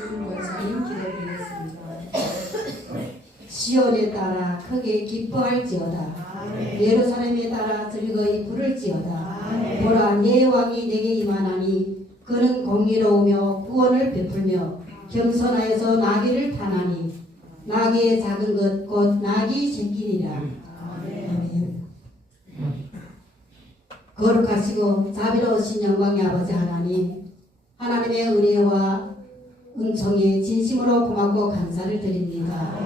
원사님 기도드리겠습니다. 시온에 따라 크게 기뻐할지어다. 예루살렘에 따라 즐거이 부를지어다. 보라, 내 왕이 내게 임하나니 그는 공의로우며 구원을 베풀며 겸손하여서 나귀를 타나니 나귀의 작은 것 곧 나귀 새끼니라. 아멘. 거룩하시고 자비로우신 영광의 아버지 하나님, 하나님의 은혜와 은총에 진심으로 고맙고 감사를 드립니다.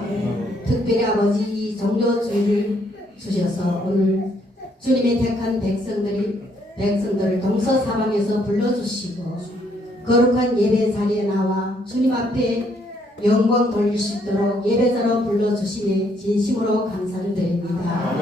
특별히 아버지 이 종료주의를 주셔서 오늘 주님의 택한 백성들을 동서사방에서 불러주시고 거룩한 예배 자리에 나와 주님 앞에 영광 돌릴 수 있도록 예배자로 불러주시니 진심으로 감사를 드립니다.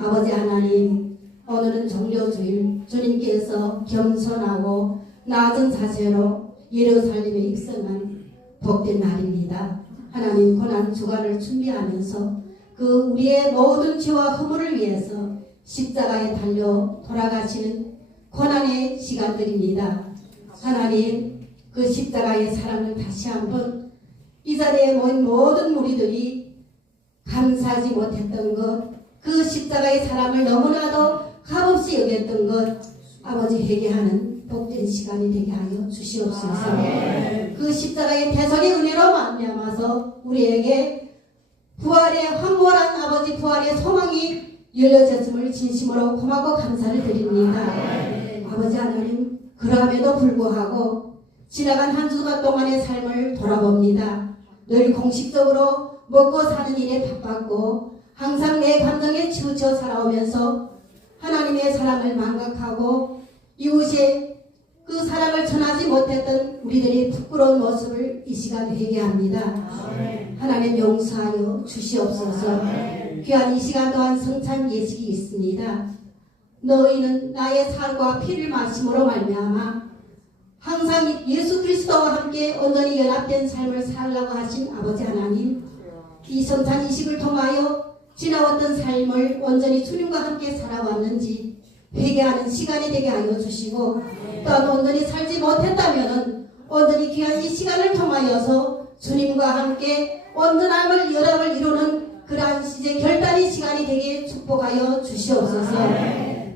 아버지 하나님, 오늘은 종료주일 주님께서 겸손하고 낮은 자세로 예루살렘에 입성한 복된 날입니다. 하나님, 고난 주간을 준비하면서 그 우리의 모든 죄와 허물을 위해서 십자가에 달려 돌아가시는 고난의 시간들입니다. 하나님, 그 십자가의 사랑을 다시 한번 이 자리에 모인 모든 무리들이 감사하지 못했던 것, 그 십자가의 사랑을 너무나도 값없이 여겼던 것, 아버지 회개하는 복된 시간이 되게 하여 주시옵소서. 그 십자가의 대속의 은혜로 말미암아서 우리에게 부활의 황홀한 아버지 부활의 소망이 열려졌음을 진심으로 고맙고 감사를 드립니다. 아버지 하나님, 그럼에도 불구하고 지나간 한 주간 동안의 삶을 돌아봅니다. 늘 공식적으로 먹고 사는 일에 바빴고 항상 내 감정에 치우쳐 살아오면서 하나님의 사랑을 망각하고 이웃의 그 사랑을 전하지 못했던 우리들의 부끄러운 모습을 이 시간 회개합니다. 하나님 용서하여 주시옵소서. 귀한 이 시간 또한 성찬 예식이 있습니다. 너희는 나의 살과 피를 마심으로 말미암아 항상 예수 그리스도와 함께 온전히 연합된 삶을 살라고 하신 아버지 하나님, 이 성찬 이식을 통하여 지나왔던 삶을 온전히 주님과 함께 살아왔는지 회개하는 시간이 되게 하여 주시고, 또한 온전히 살지 못했다면 온전히 귀한 이 시간을 통하여서 주님과 함께 온전함을 연합을 이루는 그러한 이제 결단의 시간이 되게 축복하여 주시옵소서.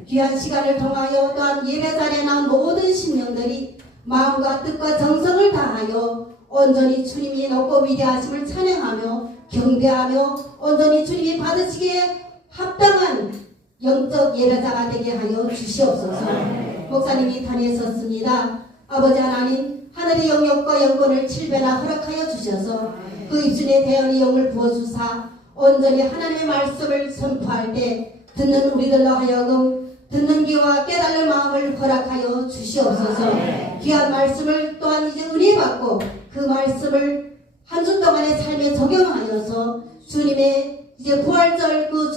귀한 시간을 통하여 또한 예배자리에 나온 모든 신령들이 마음과 뜻과 정성을 다하여 온전히 주님이 높고 위대하심을 찬양하며 경배하며 온전히 주님이 받으시기에 합당한 영적 예배자가 되게 하여 주시옵소서. 목사님이 단에 섰습니다. 아버지 하나님, 하늘의 영역과 영권을 7배나 허락하여 주셔서 그 입술에 대언의 영을 부어주사 온전히 하나님의 말씀을 선포할 때 듣는 우리들로 하여금 듣는 귀와 깨달을 마음을 허락하여 주시옵소서. 귀한 말씀을 또한 이제 은혜 받고 그 말씀을 한 주 동안의 삶에 적용하여서 주님의 이제 부활절 그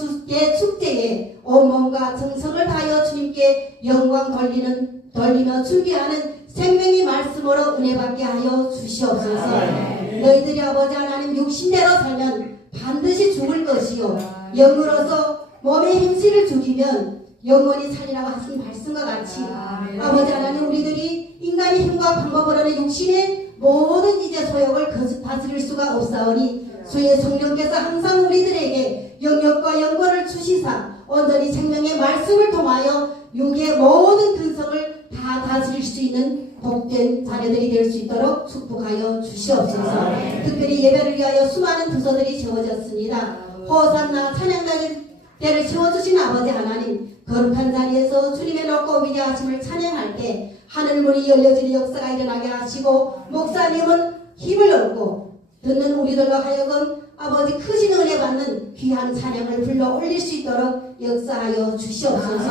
축제에 온몸과 정성을 다하여 주님께 영광 돌리며 준비하는 생명의 말씀으로 은혜 받게 하여 주시옵소서. 너희들이 아버지 하나님 육신대로 살면 반드시 죽을 것이요 영으로서 몸의 행실을 죽이면 영원히 살리라고 하신 말씀과 같이 아버지 하나님, 우리들이 인간의 힘과 방법으로는 육신의 모든 이제 소욕을 다스릴 수가 없사오니 주의 성령께서 항상 우리들에게 영역과 영권을 주시사 온전히 생명의 말씀을 통하여 육의 모든 근성을 다 다스릴 수 있는 복된 자녀들이 될 수 있도록 축복하여 주시옵소서. 특별히 예배를 위하여 수많은 부서들이 세워졌습니다. 호산나 찬양단을 때를 채워주신 아버지 하나님, 거룩한 자리에서 주님의 높고 위대하심을 찬양할 때 하늘문이 열려지는 역사가 일어나게 하시고 목사님은 힘을 얻고 듣는 우리들로 하여금 아버지 크신 은혜 받는 귀한 찬양을 불러 올릴 수 있도록 역사하여 주시옵소서.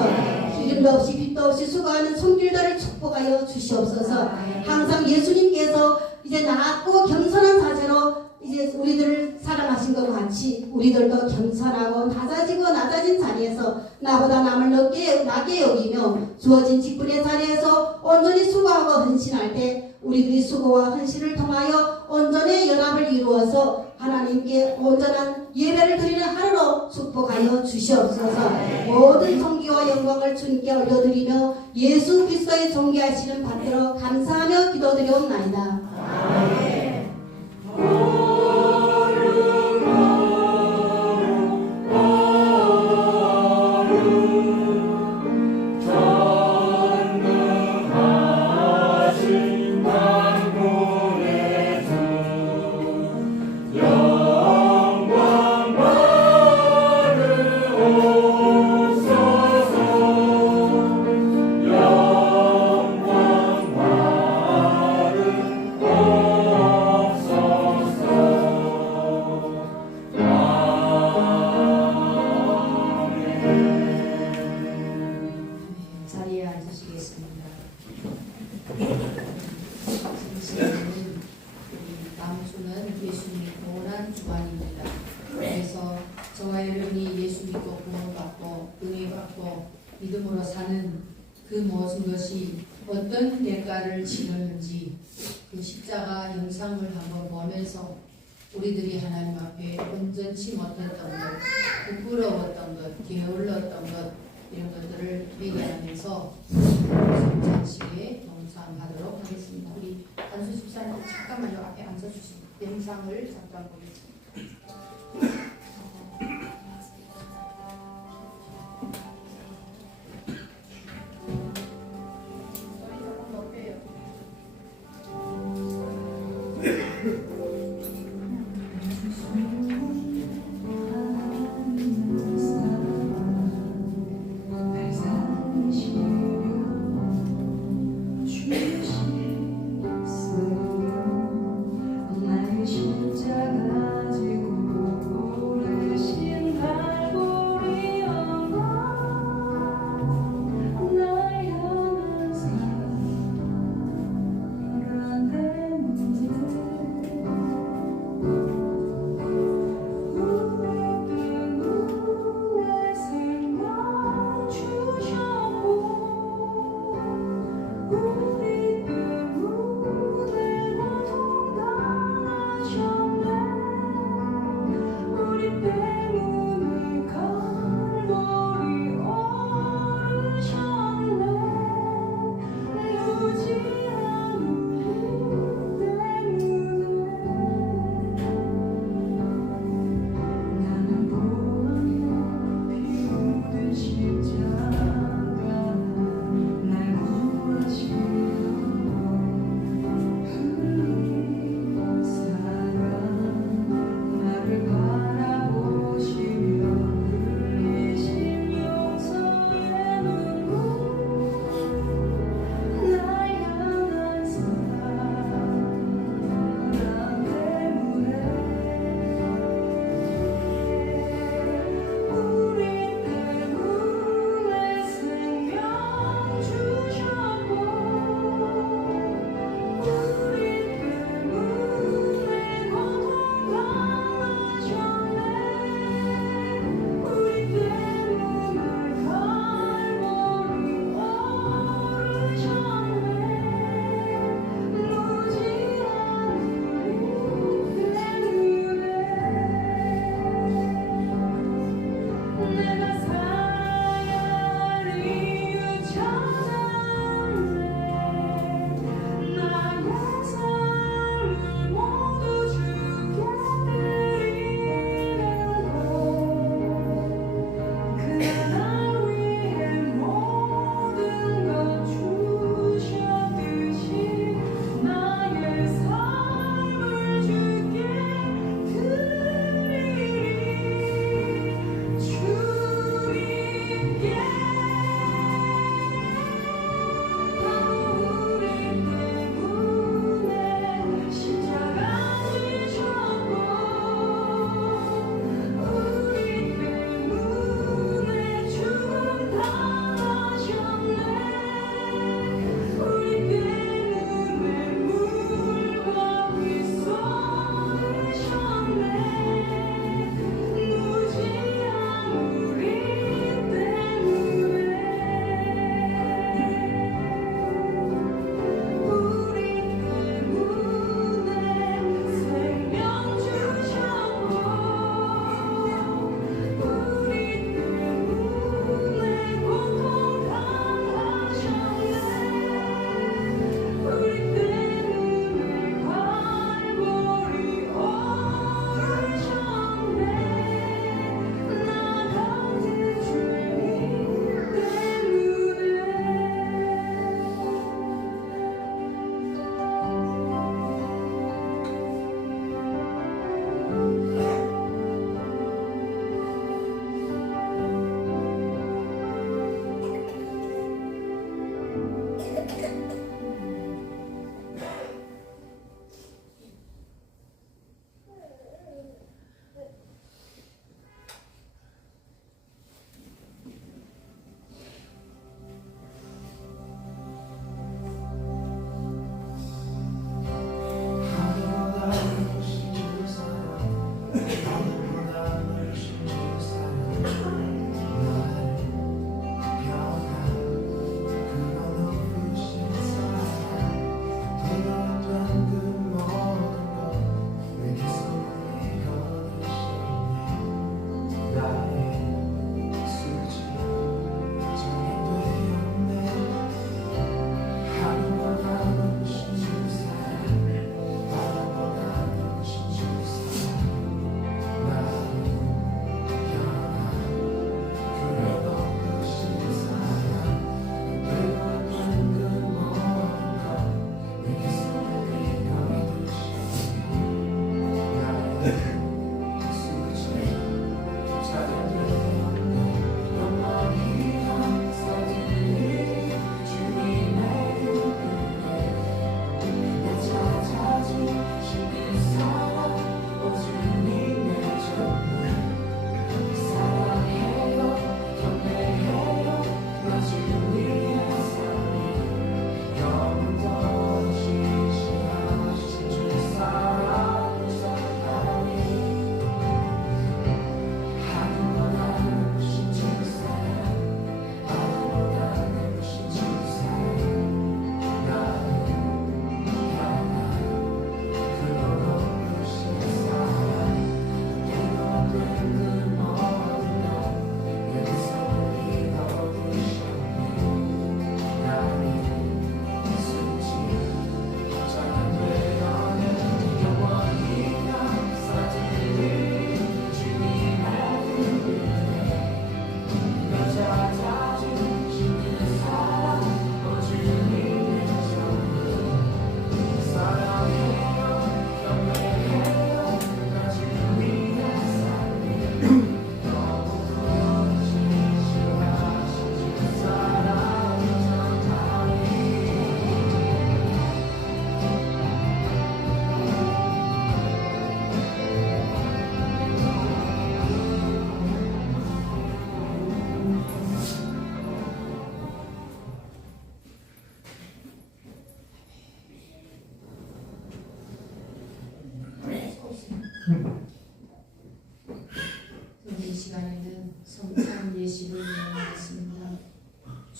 기름도 없이 빛도 없이 수고하는 손길들을 축복하여 주시옵소서. 항상 예수님께서 이제 낮고 겸손한 자세로 이제 우리들을 사랑하신 것 같이 우리들도 겸손하고 낮아진 자리에서 나보다 남을 낮게 여기며 주어진 직분의 자리에서 온전히 수고하고 헌신할 때 우리들이 수고와 헌신을 통하여 온전의 연합을 이루어서 하나님께 온전한 예배를 드리는 하루로 축복하여 주시옵소서. 모든 존귀와 영광을 주님께 올려드리며 예수 그리스도의 존귀하시는 받들어 감사하며 기도드리옵나이다. 주간은 예수님이 구원한 주간입니다. 그래서 저와 여러분이 예수 믿고 구원받고 은혜 받고 믿음으로 사는 그 모든 것이 어떤 대가를 치렀는지 그 십자가 영상을 한번 보면서 우리들이 하나님 앞에 온전치 못했던 것, 부끄러웠던 것, 게을렀던 것 이런 것들을 회개하면서 장식에 동참하도록 하겠습니다. 우리 안수 집사님 잠깐만요. 앞에 앉아주시고 영상을 잠깐 보겠습니다.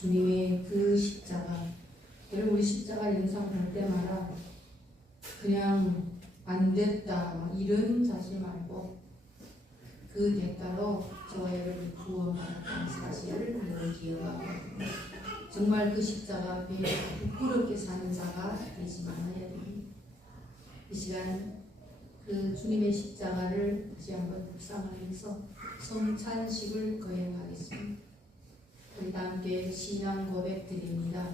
주님의 그 십자가, 여러분 우리 십자가 영상 볼 때마다 그냥 안 됐다 이런 자세 말고 그 대가로 저와 여러분 구원받았다는 사실을 늘 기억하고 정말 그 십자가 앞에 부끄럽게 사는 자가 되지 말아야 됩니다. 이 시간 그 주님의 십자가를 다시 한번 묵상하면서 성찬식을 거행하겠습니다. 우리 다 함께 신앙 고백 드립니다.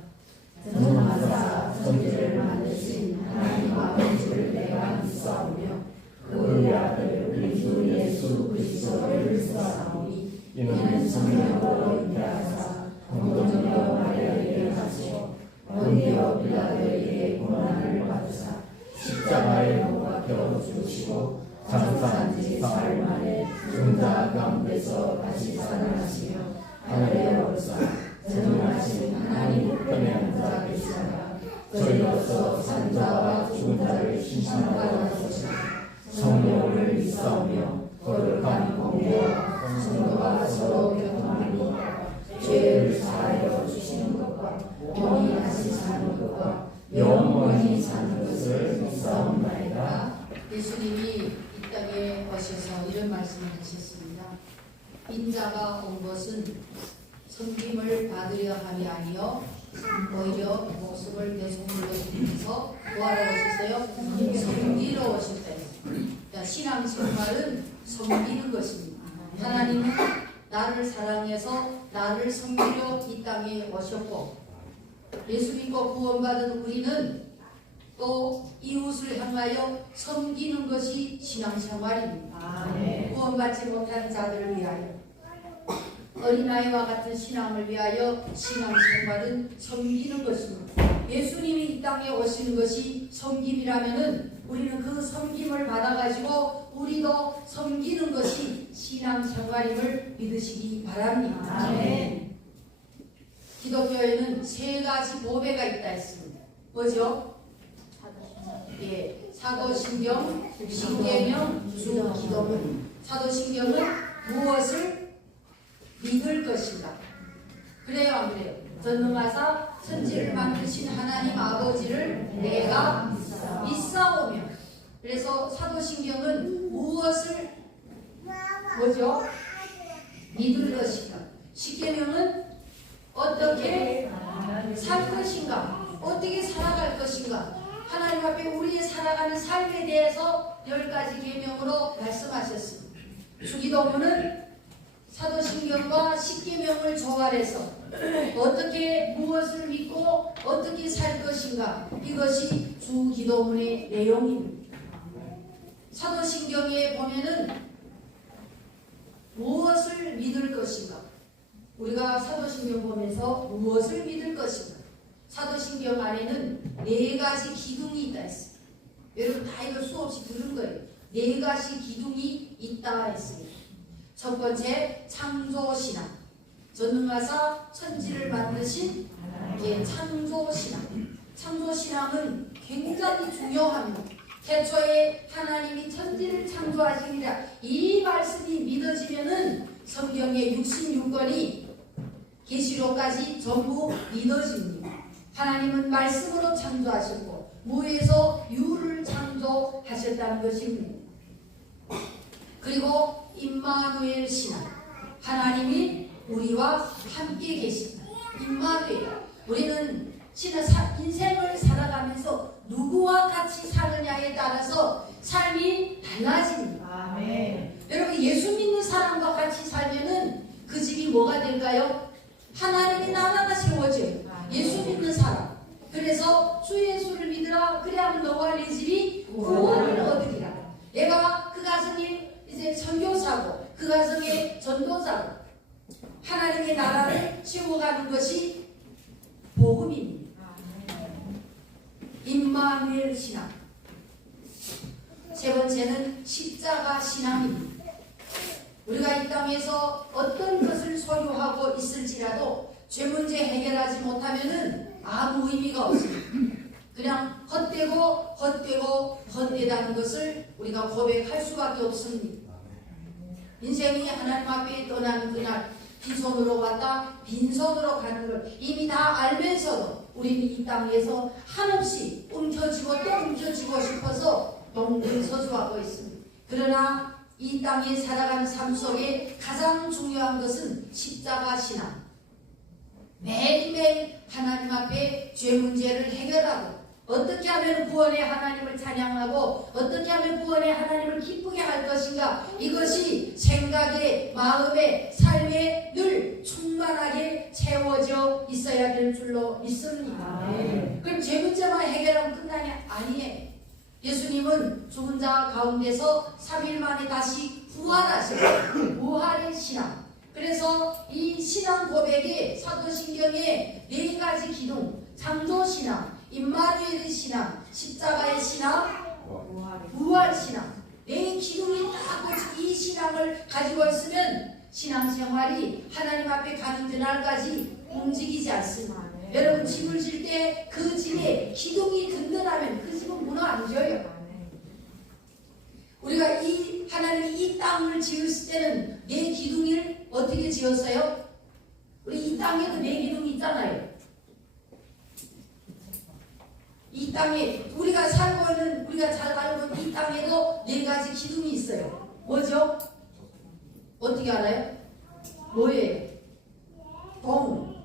전능하사 천지를 만드신 하나님 아버지를 내가 믿사오며 그의 아들 우리 주 예수 그리스도를 믿사오니 이는 성령으로 잉태하사 동정녀 마리아에게 나시고 본디오 빌라도에게 고난을 받으사 십자가에 못 박혀 죽으시고 장사한 지 사흘 만에 죽은 자 가운데서 다시 살아나시며 하늘에 오르사 전능하신 하나님 우편에 앉아 계시다가 저희로서 산 자와 죽은 자를 심판하러 오시나 성령을 믿사오며 거룩한 공회와 성도가 서로 교통하니 죄를 사하여 주시는 것과 영이 다시 사는 것과 영원히 사는 것을 믿사옵나이다. 예수님이 이 땅에 오셔서 이런 말씀을 하셨습니다. 인자가 온 것은 섬김을 받으려 함이 아니요 오히려 목숨을 대속물로 드리면서 뭐하러 오셨어요? 섬기러 오셨다. 그러니까 신앙생활은 섬기는 것입니다. 하나님은 나를 사랑해서 나를 섬기려 이 땅에 오셨고 예수 믿고 구원받은 우리는 또 이웃을 향하여 섬기는 것이 신앙생활입니다. 구원받지 못한 자들을 위하여 어린아이와 같은 신앙을 위하여 신앙생활은 섬기는 것입니다. 예수님이 이 땅에 오신 것이 섬김이라면은 우리는 그 섬김을 받아가지고 우리도 섬기는 것이 신앙생활임을 믿으시기 바랍니다. 아멘. 기독교에는 세 가지 보배가 있다 했습니다. 뭐죠? 사도신경, 신계명, 주기도문. 사도신경은 무엇을 믿을 것인가? 그래요, 안 그래요? 전능하사 천지를 만드신 하나님 아버지를 내가 믿사오며. 그래서 사도신경은 무엇을 뭐죠? 믿을 것인가? 십계명은 어떻게 살 것인가? 어떻게 살아갈 것인가? 하나님 앞에 우리의 살아가는 삶에 대해서 10가지 계명으로 말씀하셨습니다. 주기도문은 사도신경과 십계명을 조합해서 어떻게 무엇을 믿고 어떻게 살 것인가, 이것이 주기도문의 내용입니다. 사도신경에 보면은 무엇을 믿을 것인가, 우리가 사도신경 보면서 무엇을 믿을 것인가, 사도신경 안에는 4가지 기둥이 있다 했습니다. 여러분 다 이걸 수없이 들은 거예요. 4가지 기둥이 있다 했습니다. 첫 번째, 창조신앙. 전능하사 천지를 만드신 창조신앙. 창조신앙은 굉장히 중요합니다. 태초에 하나님이 천지를 창조하시니라, 이 말씀이 믿어지면은 성경의 66권이 계시록까지 전부 믿어집니다. 하나님은 말씀으로 창조하셨고 무에서 유를 창조하셨다는 것입니다. 그리고 임마누엘 신앙, 하나님이 우리와 함께 계신다. 임마누엘, 우리는 인생을 살아가면서 누구와 같이 사느냐에 따라서 삶이 달라집니다. 아멘. 여러분 예수 믿는 사람과 같이 살면은 그 집이 뭐가 될까요? 하나님의 나라가 세워져요. 예수 믿는 사람. 그래서 주 예수를 믿으라, 그래야만 너와 네 집이 구원을 얻으리라. 내가 그 가정에 이제 선교사고 그 가정의 전도자고 하나님의 나라를 세워가는 것이 복음입니다. 임마누엘 신앙. 세 번째는 십자가 신앙입니다. 우리가 이 땅에서 어떤 것을 소유하고 있을지라도 죄 문제 해결하지 못하면은 아무 의미가 없습니다. 그냥 헛되다는 것을 우리가 고백할 수밖에 없습니다. 인생이 하나님 앞에 떠나는 그날, 빈손으로 왔다 빈손으로 가는 걸 이미 다 알면서도 우리는 이 땅에서 한없이 움켜쥐고 또 움켜쥐고 싶어서 동분서주하고 있습니다. 그러나 이 땅에 살아가는 삶 속에 가장 중요한 것은 십자가 신앙. 매일매일 하나님 앞에 죄 문제를 해결하고 어떻게 하면 구원의 하나님을 찬양하고 어떻게 하면 구원의 하나님을 기쁘게 할 것인가, 이것이 생각에 마음에 삶에 늘 충만하게 채워져 있어야 될 줄로 믿습니다. 그럼 죄 문제만 해결하면 끝나냐? 아니에요. 예수님은 죽은 자 가운데서 3일 만에 다시 부활하셨어요. 부활의 신앙. 그래서 이 신앙 고백에 사도신경에 4가지 기둥, 창조신앙, 임마누엘의 신앙, 십자가의 신앙, 부활 신앙, 4 기둥이 딱 이 신앙을 가지고 있으면 신앙생활이 하나님 앞에 가는 그날까지 움직이지 않습니다. 여러분 집을 질 때 그 집에 기둥이 든든하면 그 집은 무너 안 져요. 우리가 이 하나님이 이 땅을 지었을 때는 4 기둥을 어떻게 지었어요? 우리 이 땅에도 4 기둥이 있잖아요. 이 땅에 우리가 살고 있는, 우리가 잘 알고 있는 이 땅에도 4가지 기둥이 있어요. 뭐죠? 어떻게 알아요? 뭐예요? 동,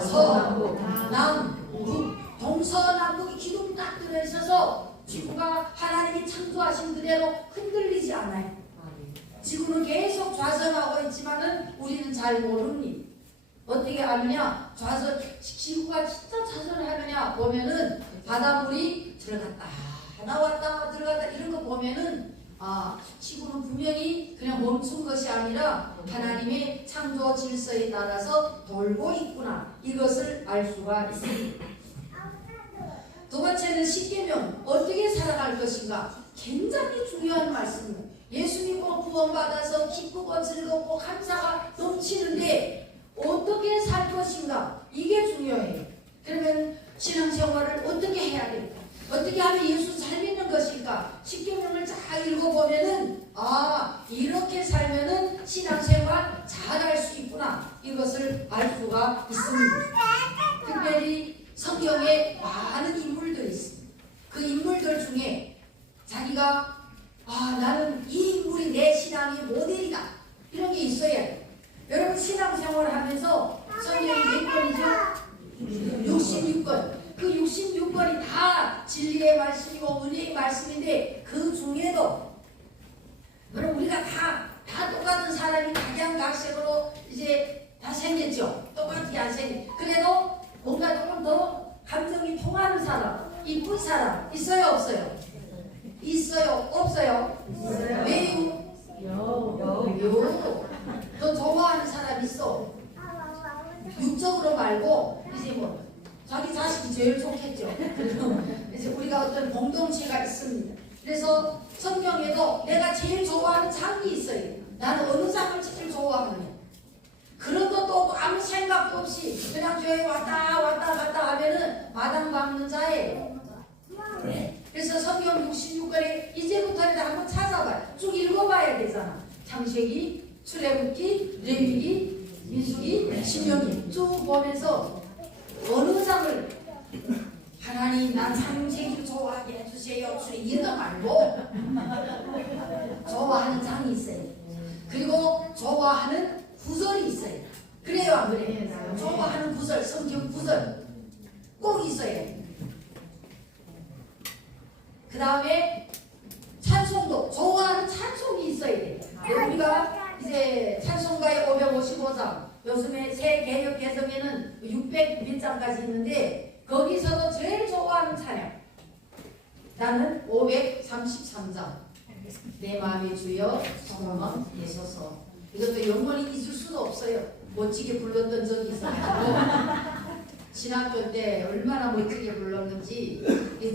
서, 남, 북. 동서남북이 기둥이 딱 들어있어서 지구가 하나님이 창조하신 그대로 흔들리지 않아요. 지구는 계속 좌선하고 있지만은 우리는 잘 모릅니다. 어떻게 아느냐? 지구가 진짜 좌선을 하느냐 보면은 바닷물이 들어갔다 나왔다 들어갔다 이런 거 보면은 지구는 분명히 그냥 멈춘 것이 아니라 하나님의 창조 질서에 따라서 돌고 있구나, 이것을 알 수가 있습니다. 2번째는 십계명, 어떻게 살아갈 것인가, 굉장히 중요한 말씀입니다. 예수 믿고 구원받아서 기쁘고 즐겁고 감사가 넘치는데 어떻게 살 것인가, 이게 중요해요. 그러면 신앙생활을 어떻게 해야 될까? 어떻게 하면 예수 잘 믿는 것일까? 십계명을 잘 읽어보면은 이렇게 살면은 신앙생활 잘할 수 있구나, 이것을 알 수가 있습니다. 특별히 성경에 많은 인물들이 있습니다. 그 인물들 중에 자기가 나는 이 인물이 내 신앙의 모델이다, 이런 게 있어야 돼요. 여러분 신앙생활을 하면서 성경이 몇 권이죠? 66권. 그 66권이 다 진리의 말씀이고 은혜의 말씀인데 그 중에도 여러분 우리가 다 똑같은 사람이 각양각색으로 이제 다 생겼죠. 똑같이 안 생겼. 그래도 뭔가 조금 더 감정이 통하는 사람, 이쁜 사람 있어요 없어요? 있어요 없어요? 왜요? 너 좋아하는 사람 있어. 육적으로 말고 이제 뭐 자기 자식이 제일 좋겠죠. 이제 우리가 어떤 공동체가 있습니다. 그래서 성경에도 내가 제일 좋아하는 장이 있어요. 나는 어느 장을 제일 좋아하느냐. 그런 것도 없고 아무 생각도 없이 그냥 교회 왔다 갔다 하면은 마당 밟는 자예요. 그래서 성경 66권에 이제부터는 한번 찾아봐요. 쭉 읽어봐야 되잖아. 창세기, 출애굽기, 레위기, 민수기, 신명기 쭉 보면서 어느 장을 하나님 난 창세기를 좋아하게 해주세요, 이런 거 말고 좋아하는 장이 있어요. 그리고 좋아하는 구절이 있어요. 그래요 안 그래요? 좋아하는 구절, 성경 구절 꼭 있어요. 그 다음에 찬송도 좋아하는 찬송이 있어야 돼요. 우리가 이제 찬송가의 555장, 요즘에 새 개역 개성에는 600몇 장까지 있는데 거기서도 제일 좋아하는 찬양, 나는 533장, 내 마음의 주여 성령 예소서. 이것도 영원히 잊을 수도 없어요. 멋지게 불렀던 적이 있어요. 신학교 때 얼마나 멋지게 불렀는지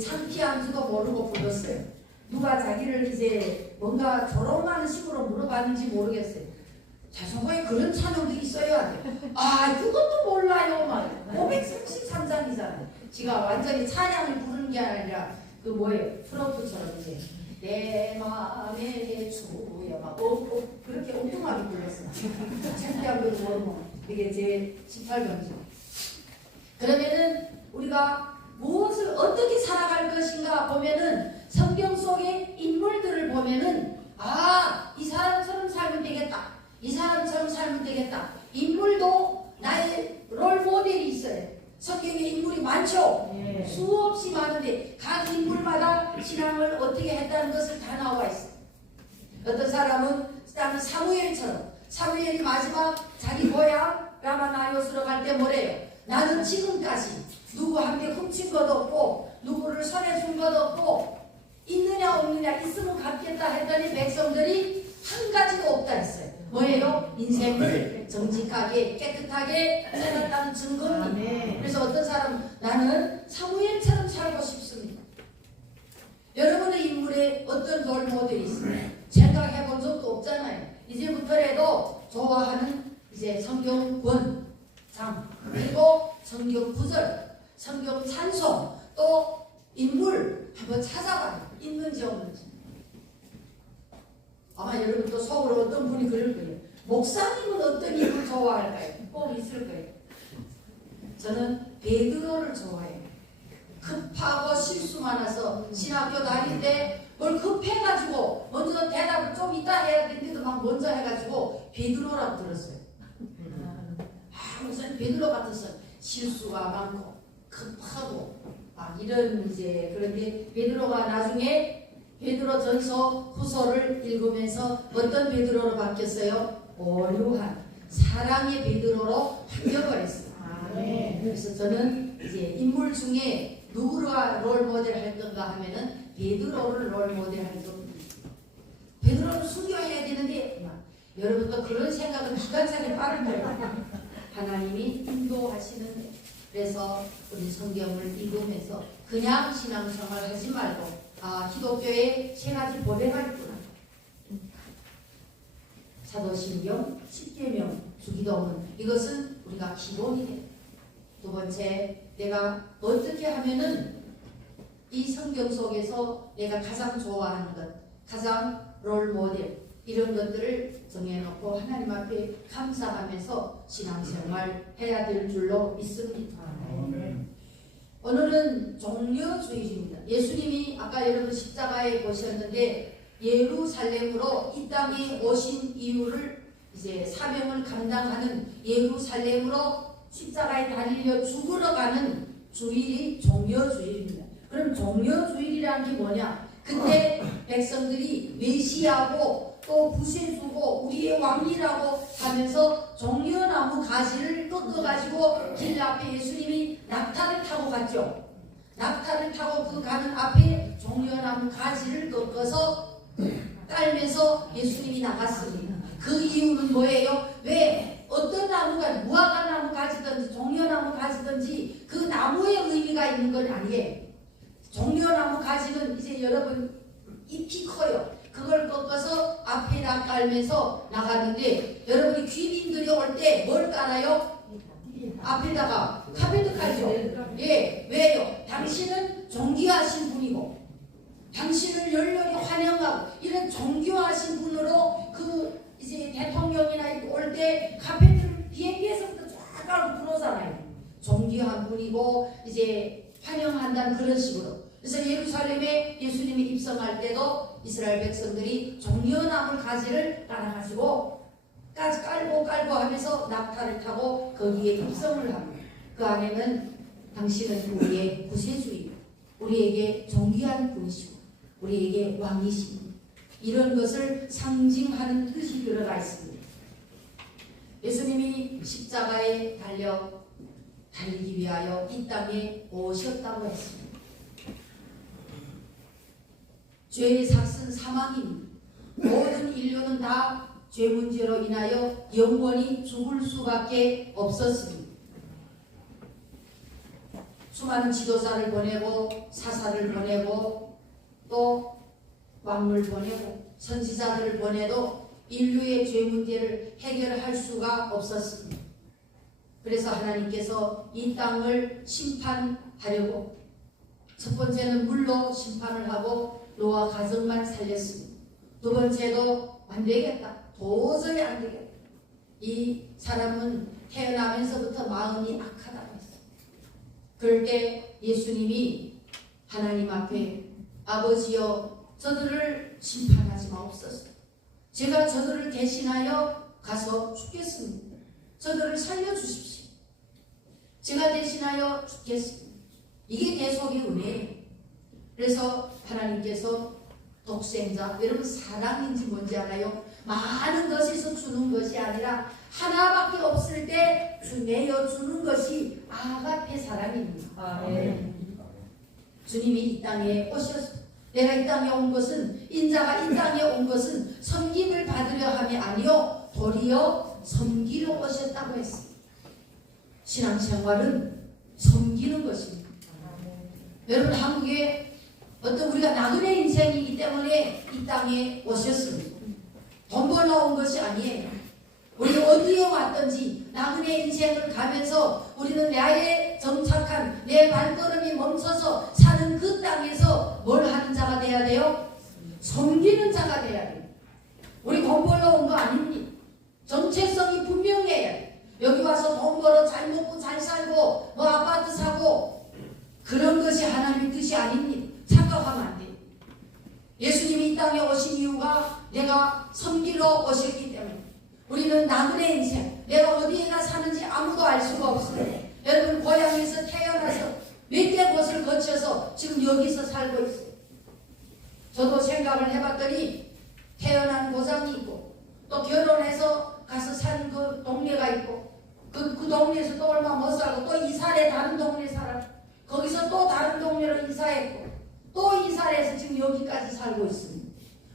참기 안주도 모르고 불렀어요. 누가 자기를 이제 뭔가 조롱하는 식으로 물어봤는지 모르겠어요. 찬송가에 그런 찬양도 있어야 돼. 그것도 몰라요. 막 533장이잖아요. 지가 완전히 찬양을 부르는 게 아니라 그 뭐예요? 트로트처럼 이제 내 맘에 주여 막 그렇게 엉뚱하게 불렀어. 창피하게 모르고 이게 제 18번이죠. 그러면은 우리가 무엇을 어떻게 살아갈 것인가 보면은 성경 속의 인물들을 보면은 이 사람처럼 살면 되겠다. 이 사람처럼 살면 되겠다. 인물도 나의 롤 모델이 있어요. 성경에 인물이 많죠. 수없이 많은데 각 인물마다 신앙을 어떻게 했다는 것을 다 나와 있어요. 어떤 사람은 사무엘처럼 사무엘이 마지막 자기 고향 라마나요스로 갈 때 뭐래요? 나는 지금까지 누구한테 훔친 것 없고 누구를 손에 준 것 없고 있느냐 없느냐 있으면 갖겠다 했더니 백성들이 한 가지도 없다 했어요. 뭐예요? 인생을 정직하게 깨끗하게 살았다는 증거입니다. 그래서 어떤 사람은 나는 사무엘처럼 살고 싶습니다. 여러분의 인물에 어떤 롤 모델이 있어요? 생각해 본 적도 없잖아요. 이제부터라도 좋아하는 이제 성경 권장 그리고 성경 구절, 성경 찬송 또 인물 한번 찾아봐요. 있는지 없는지. 아마 여러분도 속으로 어떤 분이 그럴 거예요. 목사님은 어떤 인물 좋아할까요? 꼭 있을 거예요. 저는 베드로를 좋아해요. 급하고 실수 많아서 신학교 다닐 때 뭘 급해가지고 먼저 대답을 좀 이따 해야 되는데도 막 먼저 해가지고 베드로라고 들었어요. 무슨 베드로 같아서 실수가 많고 급하고 막 이런 이제 그런데 베드로가 나중에 베드로 전서 후서를 읽으면서 어떤 베드로로 바뀌었어요? 오류한 사랑의 베드로로 바뀌어버렸어요. 그래서 저는 이제 인물 중에 누구가 롤 모델 할 건가 하면은 베드로를 롤 모델 할 겁니다. 베드로를 순교해야 되는데 여러분도 그런 생각은 기관차게 빠른 거예요. 하나님이 인도하시는 그래서 우리 성경을 읽으면서 그냥 신앙생활 하지 말고 기독교에 세 가지 보배가 있구나. 사도신경, 십계명, 주기도문 이것은 우리가 기본이 돼. 두 번째, 내가 어떻게 하면은 이 성경 속에서 내가 가장 좋아하는 것, 가장 롤 모델 이런 것들을 정해놓고 하나님 앞에 감사하면서 신앙생활 해야 될 줄로 믿습니다. 오늘은 종려주일입니다. 예수님이 아까 여러분 십자가에 보셨는데 예루살렘으로 이 땅에 오신 이유를 이제 사명을 감당하는 예루살렘으로 십자가에 달려 죽으러 가는 주일이 종려주일입니다. 그럼 종려주일이라는 게 뭐냐? 그때 백성들이 메시아고 또 구세주고 우리의 왕이라고 하면서 종려나무 가지를 꺾어가지고 길 앞에 예수님이 낙타를 타고 갔죠. 낙타를 타고 그 가는 앞에 종려나무 가지를 꺾어서 깔면서 예수님이 나갔습니다. 그 이유는 뭐예요? 왜 어떤 나무가 무화과 나무 가지든지 종려나무 가지든지 그 나무의 의미가 있는 건 아니에요. 종려나무 가지는 이제 여러분 잎이 커요. 그걸 꺾어서 앞에다 깔면서 나갔는데 여러분이 귀빈들이 올 때 뭘 깔아요? 앞에다가 카페트 깔죠. 예, 왜요? 당신은 존귀하신 분이고 당신을 열렬히 환영하고 이런 존귀하신 분으로 그 이제 대통령이나 올 때 카페트를 비행기에서부터 쫙 깔고 들어오잖아요. 존귀한 분이고 이제 환영한다는 그런 식으로. 그래서 예루살렘에 예수님이 입성할 때도 이스라엘 백성들이 종려나무 가지를 깔아가지고 깔고 하면서 낙타를 타고 거기에 입성을 합니다. 그 안에는 당신은 우리의 구세주이고 우리에게 존귀한 분이시고 우리에게 왕이시고 이런 것을 상징하는 뜻이 들어가 있습니다. 예수님이 십자가에 달리기 위하여 이 땅에 오셨다고 했습니다. 죄의 삭은 사망입니다. 모든 인류는 다 죄 문제로 인하여 영원히 죽을 수밖에 없었습니다. 수많은 지도자를 보내고 사사를 보내고 또 왕을 보내고 선지자들을 보내도 인류의 죄 문제를 해결할 수가 없었습니다. 그래서 하나님께서 이 땅을 심판하려고 첫 번째는 물로 심판을 하고 노아 가정만 살렸습니다. 두 번째도 안 되겠다. 도저히 안 되겠다. 이 사람은 태어나면서부터 마음이 악하다고 했어요. 그럴 때 예수님이 하나님 앞에 아버지여 저들을 심판하지 마옵소서. 제가 저들을 대신하여 가서 죽겠습니다. 저들을 살려주십시오. 제가 대신하여 죽겠습니다. 이게 대속의 은혜예요. 그래서 하나님께서 독생자, 여러분 사랑인지 뭔지 알아요? 많은 것에서 주는 것이 아니라 하나밖에 없을 때 내어주는 것이 아가페 사랑입니다. 주님이 이 땅에 오셨어요. 내가 이 땅에 온 것은, 인자가 이 땅에 온 것은 섬김을 받으려 함이 아니요 도리어 섬기려 오셨다고 했습니다. 신앙생활은 섬기는 것입니다. 여러분 한국에 어떤 우리가 나그네 인생이기 때문에 이 땅에 오셨습니다. 돈 벌러 온 것이 아니에요. 우리 어디에 왔든지 나그네 인생을 가면서 우리는 나의 정착한 내 발걸음이 멈춰서 사는 그 땅에서 뭘 하는 자가 돼야 돼요? 섬기는 자가 돼야 돼요. 우리 돈 벌러 온 거 아닙니다. 정체성이 분명해야 돼요. 여기 와서 돈 벌어 잘 먹고 잘 살고 뭐 아파트 사고 그런 것이 하나님의 뜻이 아닙니다. 착각하면 안 돼요. 예수님이 이 땅에 오신 이유가 내가 섬기러 오셨기 때문에. 우리는 나그네 인생, 내가 어디에나 사는지 아무도 알 수가 없어요. 여러분 고향에서 태어나서 몇 개 곳을 거쳐서 지금 여기서 살고 있어요. 저도 생각을 해봤더니 태어난 고장이 있고 또 결혼해서 가서 산 그 동네가 있고 그 동네에서 또 얼마 못 살고 또 이사를 다른 동네 살아. 거기서 또 다른 동네로 이사했고 또 이사를 해서 지금 여기까지 살고 있습니다.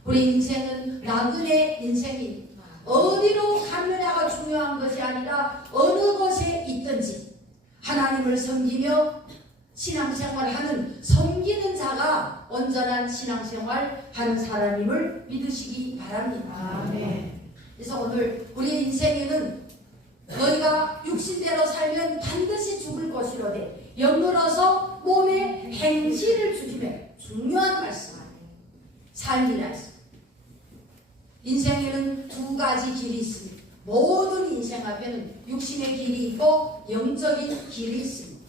우리 인생은 나그네 인생입니다. 어디로 가느냐가 중요한 것이 아니라 어느 곳에 있든지 하나님을 섬기며 신앙생활하는 섬기는 자가 온전한 신앙생활 하는 사람임을 믿으시기 바랍니다. 아멘. 그래서 오늘 우리 인생에는 너희가 육신대로 살면 반드시 죽을 것이로되 영으로서 몸에 행실을 주시매. 중요한 말씀. 삶이라 했습니다. 인생에는 두 가지 길이 있습니다. 모든 인생 앞에는 육신의 길이 있고 영적인 길이 있습니다.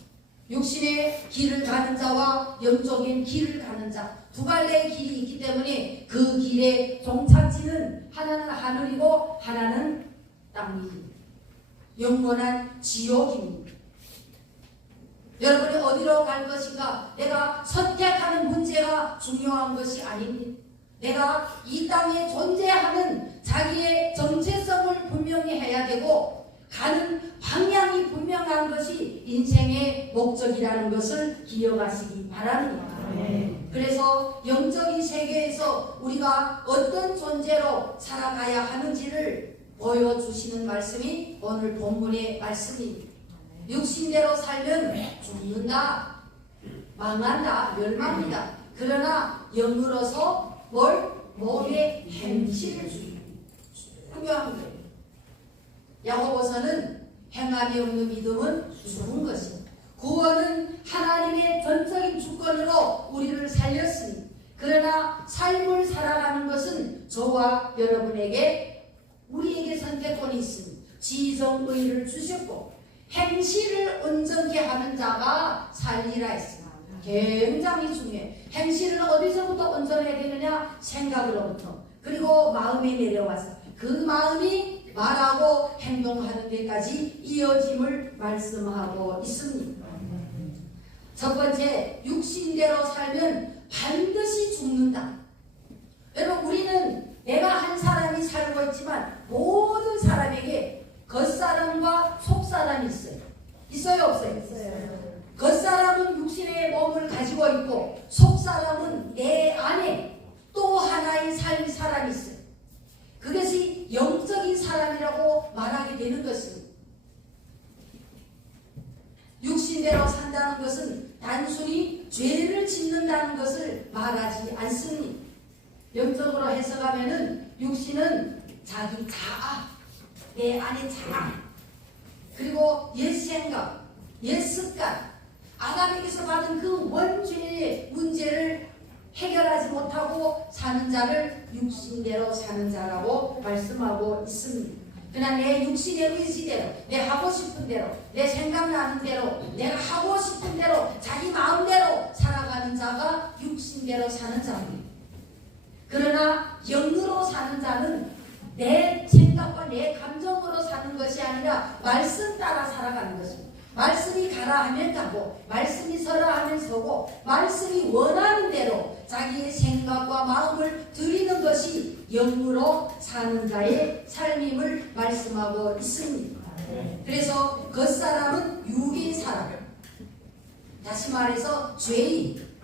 육신의 길을 가는 자와 영적인 길을 가는 자, 두 갈래의 길이 있기 때문에 그 길의 종착지는 하나는 하늘이고 하나는 땅입니다. 영원한 지옥입니다. 여러분이 어디로 갈 것인가? 내가 선택하는 문제가 중요한 것이 아닙니다. 내가 이 땅에 존재하는 자기의 정체성을 분명히 해야 되고 가는 방향이 분명한 것이 인생의 목적이라는 것을 기억하시기 바랍니다. 그래서 영적인 세계에서 우리가 어떤 존재로 살아가야 하는지를 보여주시는 말씀이 오늘 본문의 말씀입니다. 육신대로 살면 죽는다, 망한다, 멸망이다. 그러나 영으로서 몸의 행실을 주입니다. 중요한 거예요. 야고보서는 행함이 없는 믿음은 죽은 것입니다. 구원은 하나님의 전적인 주권으로 우리를 살렸습니다. 그러나 삶을 살아가는 것은 저와 여러분에게 우리에게 선택권이 있습니다. 지정의를 주셨고 행실을 온전케 하는 자가 살리라 했습니다. 굉장히 중요해요. 행실은 어디서부터 온전해야 되느냐? 생각으로부터. 그리고 마음에 내려와서 그 마음이 말하고 행동하는 데까지 이어짐을 말씀하고 있습니다. 첫 번째, 육신대로 살면 반드시 죽는다. 여러분 우리는 내가 한 사람이 살고 있지만 모든 사람에게 겉사람과 속사람이 있어요. 있어요 없어요? 있어요. 겉사람은 육신의 몸을 가지고 있고 속사람은 내 안에 또 하나의 사람이 있어요. 그것이 영적인 사람이라고 말하게 되는 것입니다. 육신대로 산다는 것은 단순히 죄를 짓는다는 것을 말하지 않습니다. 영적으로 해석하면은 육신은 자기 자아, 내 안의 자아, 그리고 옛 생각, 옛 습관, 아담에게서 받은 그 원죄의 문제를 해결하지 못하고 사는 자를 육신대로 사는 자라고 말씀하고 있습니다. 그러나 내 육신의 의지대로, 내 하고 싶은 대로, 내 생각나는 대로, 내가 하고 싶은 대로, 자기 마음대로 살아가는 자가 육신대로 사는 자입니다. 그러나 영으로 사는 자는 내 생각과 내 감정으로 사는 것이 아니라 말씀 따라 살아가는 것입니다. 말씀이 가라 하면 가고, 말씀이 서라 하면 서고, 말씀이 원하는 대로 자기의 생각과 마음을 드리는 것이 영으로 사는 자의 삶임을 말씀하고 있습니다. 그래서 겉사람은 육의 사람, 다시 말해서 죄인.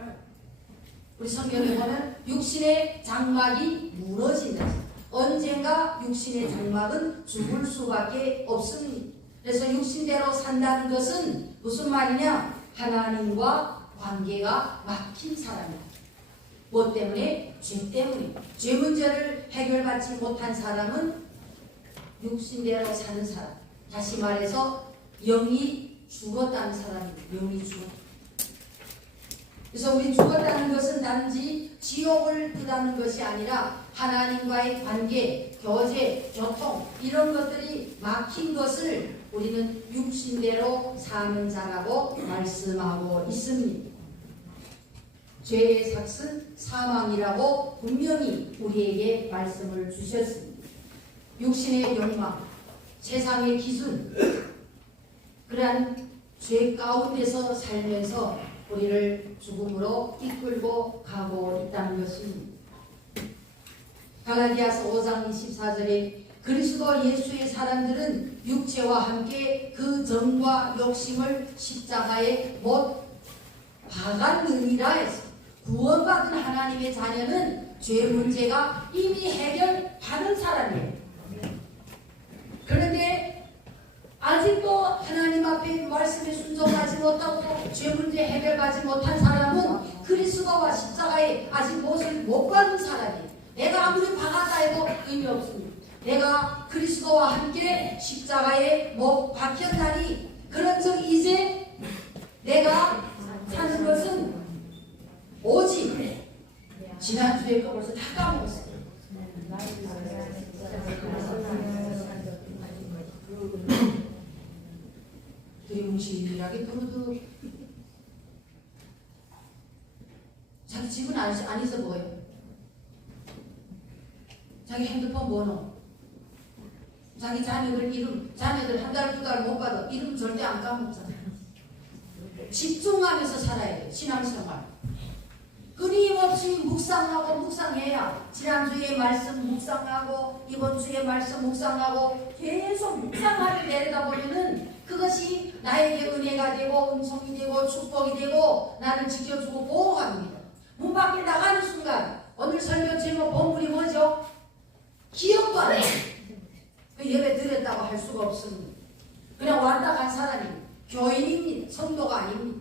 우리 성경에 보면 육신의 장막이 무너진다. 언젠가 육신의 장막은 죽을 수밖에 없습니다. 그래서 육신대로 산다는 것은 무슨 말이냐? 하나님과 관계가 막힌 사람이다. 뭐 때문에? 죄 때문에. 죄 문제를 해결받지 못한 사람은 육신대로 사는 사람. 다시 말해서 영이 죽었다는 사람입니다. 영이 죽었다. 그래서 우리 죽었다는 것은 단지 지옥을 뜻하는 것이 아니라 하나님과의 관계, 교제, 교통 이런 것들이 막힌 것을 우리는 육신대로 사는 자라고 말씀하고 있습니다. 죄의 삭은 사망이라고 분명히 우리에게 말씀을 주셨습니다. 육신의 욕망, 세상의 기준, 그러한 죄 가운데서 살면서 우리를 죽음으로 이끌고 가고 있다는 것입니다. 갈라디아서 5장 24절에 그리스도 예수의 사람들은 육체와 함께 그 정과 욕심을 십자가에 못 박았느니라 해서 구원받은 하나님의 자녀는 죄 문제가 이미 해결받은 사람이에요. 그런데 아직도 하나님 앞에 말씀에 순종하지 못하고 죄 문제 해결받지 못한 사람은 그리스도와 십자가에 아직 못을 못 받은 사람이에요. 내가 아무리 박았다 해도 의미 없습니다. 내가 그리스도와 함께 십자가에 못 박혔다니 그런즉 이제 내가 사는 것은 오직 지난주에 거 벌써 다 까먹었어요. 두리뭉실하게 두루두 자기 집은 안 있어 보여요. 자기 핸드폰 번호, 자기 자녀들 이름, 자녀들 한 달, 두 달 못 받아. 이름 절대 안 까먹잖아요. 집중하면서 살아야 돼요. 신앙생활. 끊임없이 묵상하고 묵상해야 지난주에 말씀 묵상하고 이번 주에 말씀 묵상하고 계속 묵상하게 내려다 보면은 그것이 나에게 은혜가 되고 은총이 되고 축복이 되고 나를 지켜주고 보호합니다. 문 밖에 나가는 순간 오늘 설교 제목 본문이 뭐죠? 기억도 안 해요. 예배 드렸다고 할 수가 없습니다. 그냥 왔다 간 사람입니다. 교인입니다. 성도가 아닙니다.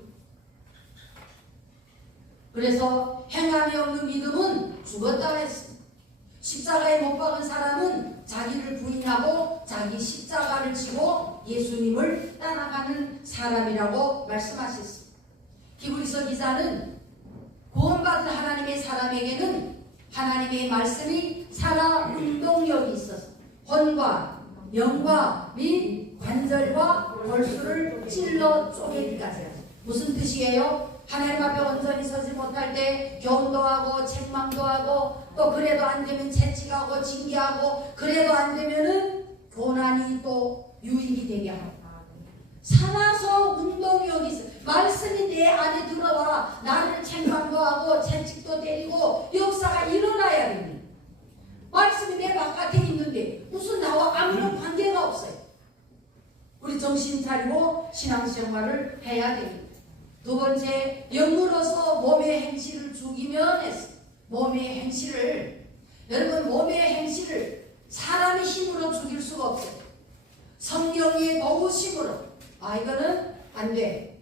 그래서 행함이 없는 믿음은 죽었다 했습니다. 십자가에 못 박은 사람은 자기를 부인하고 자기 십자가를 지고 예수님을 따라가는 사람이라고 말씀하셨습니다. 히브리서 기자는 구원받은 하나님의 사람에게는 하나님의 말씀이 살아 운동력이 있어서魂과 영과 및 관절과 골수를 찔러 쪼개기까지. 무슨 뜻이에요? 하나님 앞에 온전히 서지 못할 때 교훈도 하고 책망도 하고 또 그래도 안 되면 채찍하고 징계하고 그래도 안 되면은 고난이 또 유익이 되게 하고 살아서 운동력이 있어. 말씀이 내 안에 들어와 나를 책망도 하고 채찍도 때리고 역사가 일어나야 됩니다. 말씀이 내 바깥에 있는데 무슨 나와 아무런 관계가 없어요. 우리 정신 차리고 신앙생활을 해야 됩니다. 두 번째, 영으로서 몸의 행실을 죽이면 했어. 몸의 행실을, 여러분 몸의 행실을 사람의 힘으로 죽일 수가 없어요. 성령의 도우심으로 이거는 안 돼.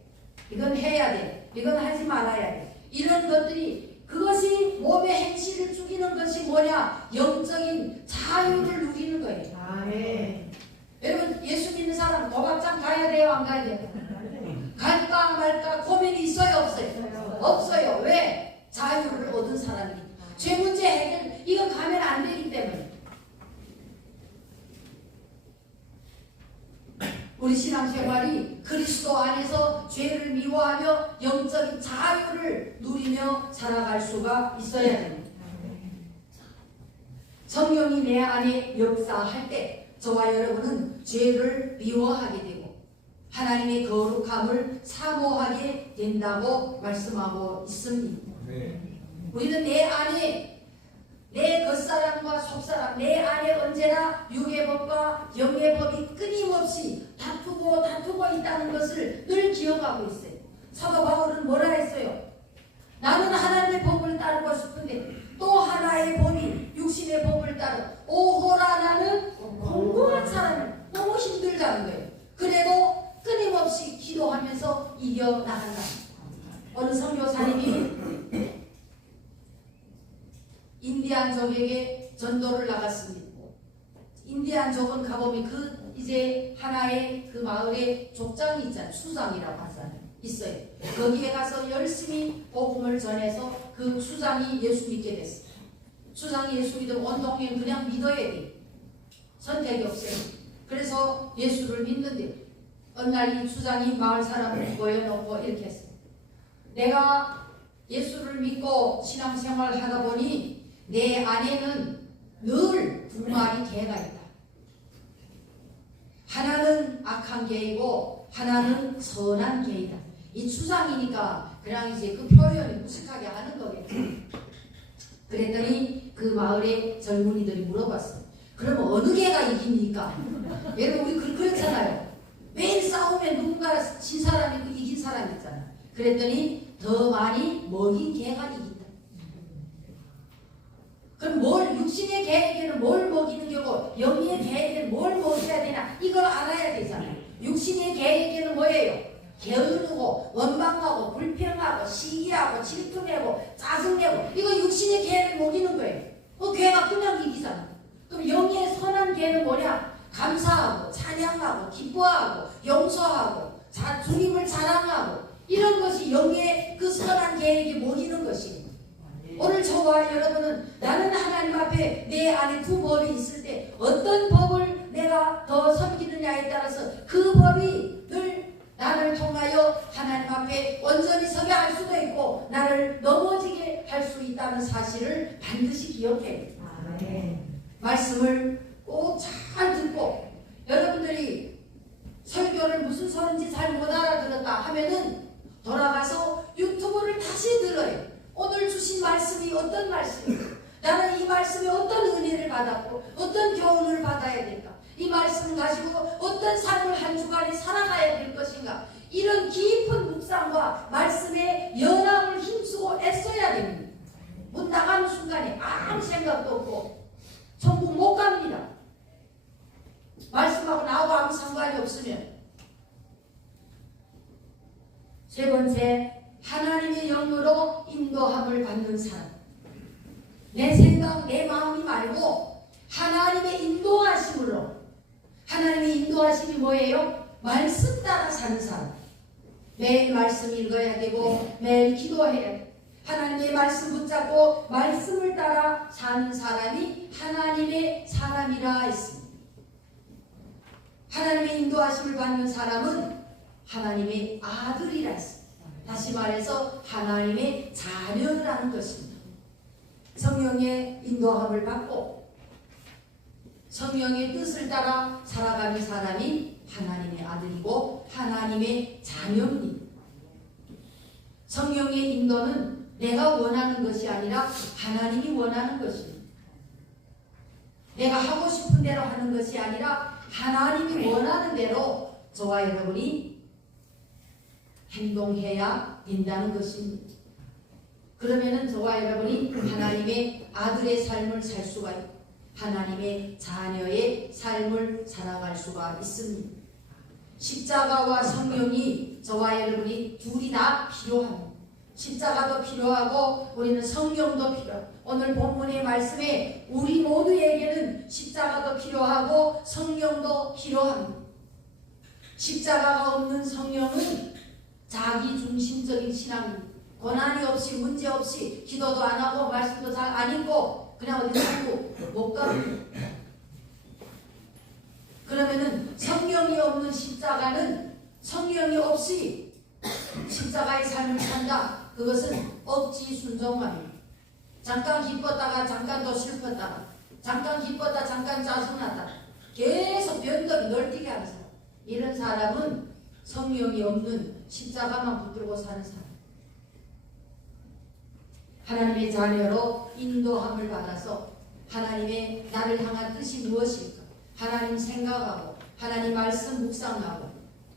이건 해야 돼. 이건 하지 말아야 돼. 이런 것들이 그것이 몸의 행실을 죽이는 것이 뭐냐? 영적인 자유를 누리는 거예요. 아멘. 여러분 예수 믿는 사람 도박장 가야 돼요? 안 가야 돼요? 갈까 말까 고민이 있어요? 없어요? 없어요. 왜? 자유를 얻은 사람이니까. 죄 문제 해결 이건 가면 안 되기 때문에 우리 신앙생활이 그리스도 안에서 죄를 미워하며 영적인 자유를 누리며 살아갈 수가 있어야 됩니다. 성령이 내 안에 역사할 때 저와 여러분은 죄를 미워하게 되고 하나님의 거룩함을 사모하게 된다고 말씀하고 있습니다. 우리는 내 안에 내 겉사람과 속사람, 내 안에 언제나 육의 법과 영의 법이 끊임없이 다투고 있다는 것을 늘 기억하고 있어요. 사도 바울은 뭐라 했어요? 나는 하나님의 법을 따르고 싶은데 또 하나의 법이 육신의 법을 따르 오호라 나는 공고한 사람을 너무 힘들다는 거예요. 그래도 끊임없이 기도하면서 이겨나간다. 어느 선교사님이 인디안족에게 전도를 나갔습니다. 인디안족은 가보면 이제 하나의 그 마을에 족장이 있잖아요. 수장이라고 하잖아요. 있어요. 거기에 가서 열심히 복음을 전해서 그 수장이 예수 믿게 됐어요. 수장이 예수 믿으면 온 동네는 그냥 믿어야 돼. 선택이 없어요. 그래서 예수를 믿는데 어느 날 이 수장이 마을 사람을 모여놓고 이렇게 했어요. 내가 예수를 믿고 신앙생활을 하다 보니 내 안에는 늘 두 마리 개가 있다. 하나는 악한 개이고 하나는 선한 개이다. 이 추상이니까 그냥 이제 그 표현을 무식하게 하는 거겠죠. 그랬더니 그 마을의 젊은이들이 물어봤어요. 그러면 어느 개가 이깁니까? 여러분 우리 그렇잖아요. 매일 싸우면 누군가 진 사람이 이긴 사람이 있잖아요. 그랬더니 더 많이 먹인 개가 이긴다. 그럼 육신의 개에게는 뭘 먹이는 거고 영의 개에게는 뭘 먹여야 되나 이걸 알아야 되잖아요. 육신의 개에게는 뭐예요? 게으르고 원망하고 불평하고 시기하고 질투내고 짜증내고 이거 육신의 개를 먹이는 거예요. 그 개가 그냥 이기잖아. 그럼 영의 선한 개는 뭐냐? 감사하고 찬양하고 기뻐하고 용서하고 주님을 자랑하고 이런 것이 영의 그 선한 개에게 먹이는 것입니다. 오늘 저와 여러분은 나는 하나님 앞에 내 안에 두 법이 있을 때 어떤 법을 내가 더 섬기느냐에 따라서 그 법이 늘 나를 통하여 하나님 앞에 온전히 서게 할 수도 있고 나를 넘어지게 할 수 있다는 사실을 반드시 기억해요. 말씀을 꼭 잘 듣고 여러분들이 설교를 무슨 설인지 잘 못 알아들었다 하면은 돌아가서 유튜브를 다시 들어요. 오늘 주신 말씀이 어떤 말씀이에요? 나는 이 말씀에 어떤 은혜를 받았고 어떤 교훈을 받아야 될까? 이 말씀을 가지고 어떤 삶을 한 주간에 살아가야 될 것인가? 이런 깊은 묵상과 말씀의 연합을 힘쓰고 애써야 됩니다. 문 나가는 순간에 아무 생각도 없고 천국 못 갑니다. 말씀하고 나하고 아무 상관이 없으면. 세 번째, 하나님의 영으로 인도함을 받는 사람. 내 생각, 내 마음이 말고 하나님의 인도하심으로. 하나님의 인도하심이 뭐예요? 말씀 따라 사는 사람. 매일 말씀 읽어야 되고 매일 기도해야 돼. 하나님의 말씀 붙잡고 말씀을 따라 사는 사람이 하나님의 사람이라 했습니다. 하나님의 인도하심을 받는 사람은 하나님의 아들이라 했습니다. 다시 말해서 하나님의 자녀라는 것입니다. 성령의 인도함을 받고 성령의 뜻을 따라 살아가는 사람이 하나님의 아들이고 하나님의 자녀입니다. 성령의 인도는 내가 원하는 것이 아니라 하나님이 원하는 것입니다. 내가 하고 싶은 대로 하는 것이 아니라 하나님이 원하는 대로 저와 여러분이 행동해야 된다는 것입니다. 그러면은 저와 여러분이 하나님의 아들의 삶을 살 수가 있고 하나님의 자녀의 삶을 살아갈 수가 있습니다. 십자가와 성령이 저와 여러분이 둘이 다 필요합니다. 십자가도 필요하고 우리는 성령도 필요하고 오늘 본문의 말씀에 우리 모두에게는 십자가도 필요하고 성령도 필요합니다. 십자가가 없는 성령은 자기 중심적인 신앙입니다. 고난이 없이 문제 없이 기도도 안 하고 말씀도 잘 안 읽고 그냥 어디 살고 못 가요. 그러면은 성령이 없는 십자가는 성령이 없이 십자가의 삶을 산다. 그것은 억지 순종함이에요. 잠깐 기뻤다가 잠깐 또 슬펐다가 잠깐 기뻤다 잠깐 짜증났다 계속 변덕이 널뛰게 하는 사람. 이런 사람은 성령이 없는 십자가만 붙들고 사는 사람. 하나님의 자녀로 인도함을 받아서 하나님의 나를 향한 뜻이 무엇일까? 하나님 생각하고 하나님 말씀 묵상하고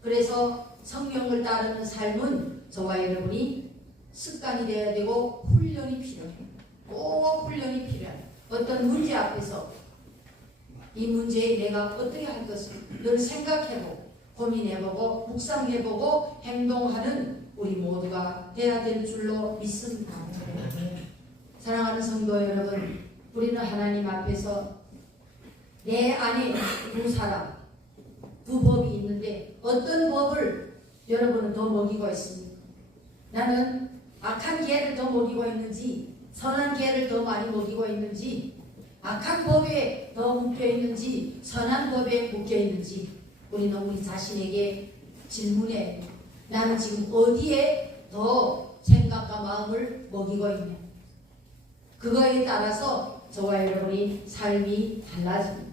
그래서 성령을 따르는 삶은 저와 여러분이 습관이 되어야 되고 훈련이 필요해요. 꼭 훈련이 필요해요. 어떤 문제 앞에서 이 문제에 내가 어떻게 할 것을 늘 생각해보고 고민해보고 묵상해보고 행동하는 우리 모두가 돼야 될 줄로 믿습니다. 사랑하는 성도 여러분, 우리는 하나님 앞에서 내 안에 두 사람, 두 법이 있는데 어떤 법을 여러분은 더 먹이고 있습니까? 나는 악한 개를 더 먹이고 있는지 선한 개를 더 많이 먹이고 있는지 악한 법에 더 묶여 있는지 선한 법에 묶여 있는지 우리는 우리 자신에게 질문해. 나는 지금 어디에 더 생각과 마음을 먹이고 있냐? 그거에 따라서 저와 여러분이 삶이 달라집니다.